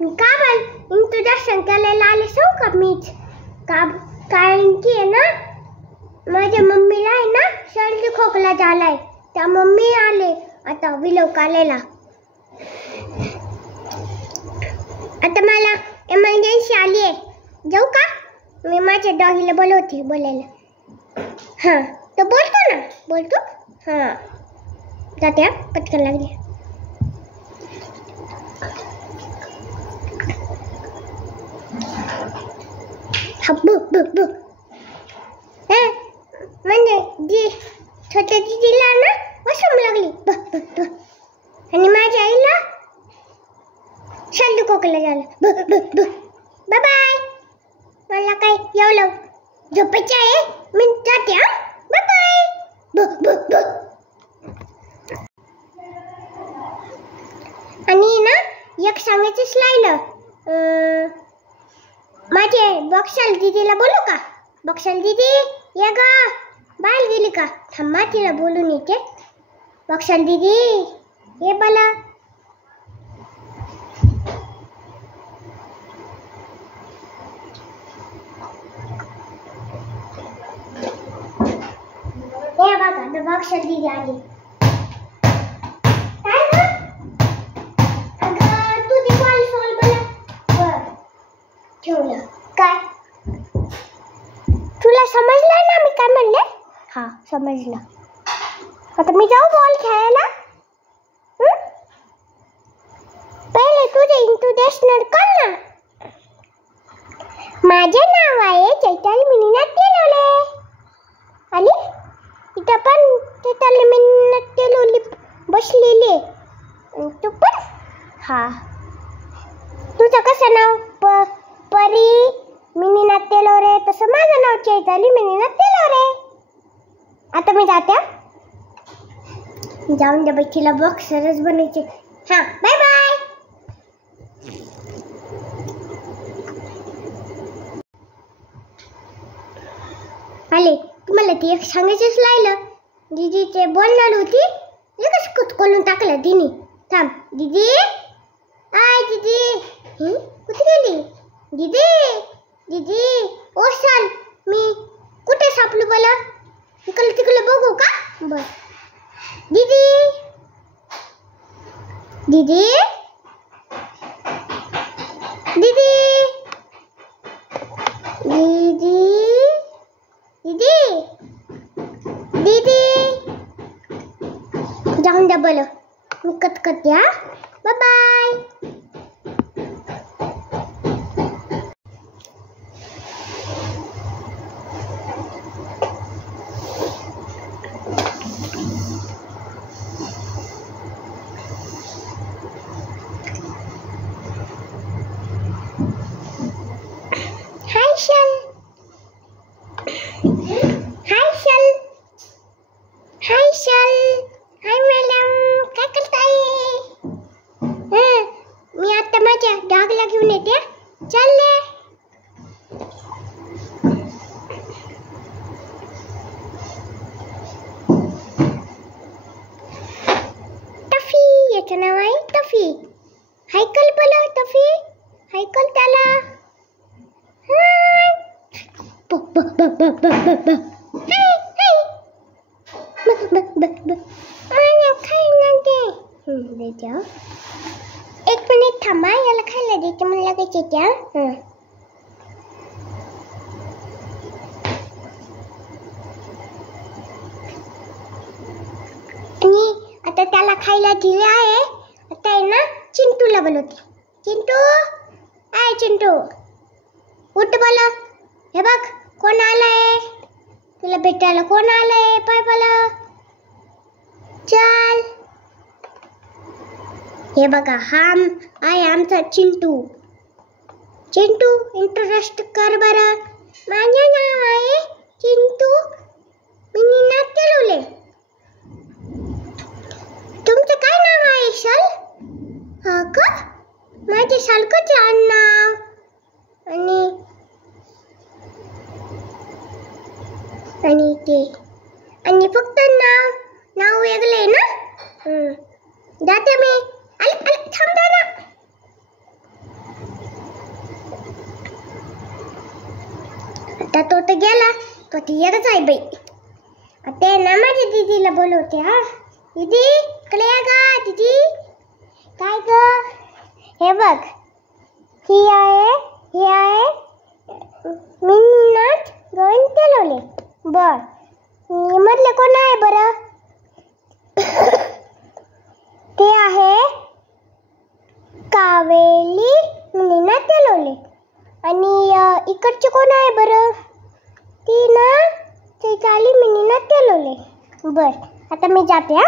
का बाई इंट्रोडक्शन करायला आले सौ का मीच का कारण की आहे ना माझ्या मम्मीला आहे ना सर्दी खोकला झालाय त्या मम्मी आले आता विलव कालेला आता मला इमर्जन्सी आली आहे जाऊ का मी माझ्या डॉगीला बोलवते बोलायला हां तो बोलतो ना बोलतो हां जाते हा पटकन लागली बु म्हणजे जी छोट्या दिदीला ना वसम लागली आणि माझ्या आईला सर्दी खोकला झाला बाय बाय मला काय एवढं झोपायचं आहे मी जाते हा बाय बाय आणि ना एक सांगायचंच राहिलं माझे बक्षाल दीदीला बोलू का बक्षाल दीदी ये गा बाहेर गेली का थांबा तिला बोलून येते बक्षाल दीदी ये बोला हे बघा बक्षाल दीदी आली काय तुला समजलं ना मी काय म्हणले हा समजलं आता मी जाऊ बॉल खेळायला पहिले तुझे इंट्रोडक्शन कर ना माझे नाव आहे चैताली मिनीनाथ तेलवले आणि इथं पण चैताली मिनीनाथ तेलवले बसलेले तू पण हा तुझं कसं नाव परी मिनीनाथ तेलवरे तसं माझं नाव चैताली मिनीनाथ तेलवरे आता मी जाते जाऊन द्या बाई तिला बॉक्सरच बनायचे हां बाय बाय आले तुम्हाला ती एक सांगायचंच राहिलं दीदीचे बोलणार होती लगेच कुठकोलून टाकलं तिने थांब दीदी आय दीदी कुठे गेली दीदी दीदी ओ चल मी कुठे सापडू मला इकडे तिकडे बघू का बर दीदी दीदी दीदी दीदी दीदी दीदी जाऊन द्या बोल मी कटकट द्या बाय बाय हाय मॅडम काय करताय मी आता माझ्या डॉगला घेऊन येते चालले टफी याचं नाव आहे टफी हायकल बोला टफी हायकल त्याला एक मिनिट थांबा याला खायला देते मला लगेच येते आणि आता त्याला खायला दिले आहे आता आहे ना चिंटूला बोलवते चिंटू आय चिंटू उठ बोला हे बघ कोण आलंय तुला भेटायला कोण आलंय पाय बोला चल हे बघा हा आहे आमचा चिंटू चिंटू इंटरेस्ट कर बरं माझे नाव आहे चिंटू मिनीनाथ तेलवले तुमचं काय नाव आहे सर हा का माझे सारखंच नाव आणि ते आणि फक्त नाव वेगळे ना जाते मी थांब ना आता तो तर गेला, तो तर येतच आहे बाई. ते ना माझ्या दीदीला बोलवते. हा दीदी इकडे या गा. दीदी काय ग? हे बघ, ही आहे मिनीनाथ गोविंद तेलवले. बर, मधले कोण आहे बरं? ते आहे कावेली मिनीनाथ तेलवले. आणि इकडचे कोण आहे बरं? ती ना चैताली मिनीनाथ तेलवले. बर, आता मी जाते. हा.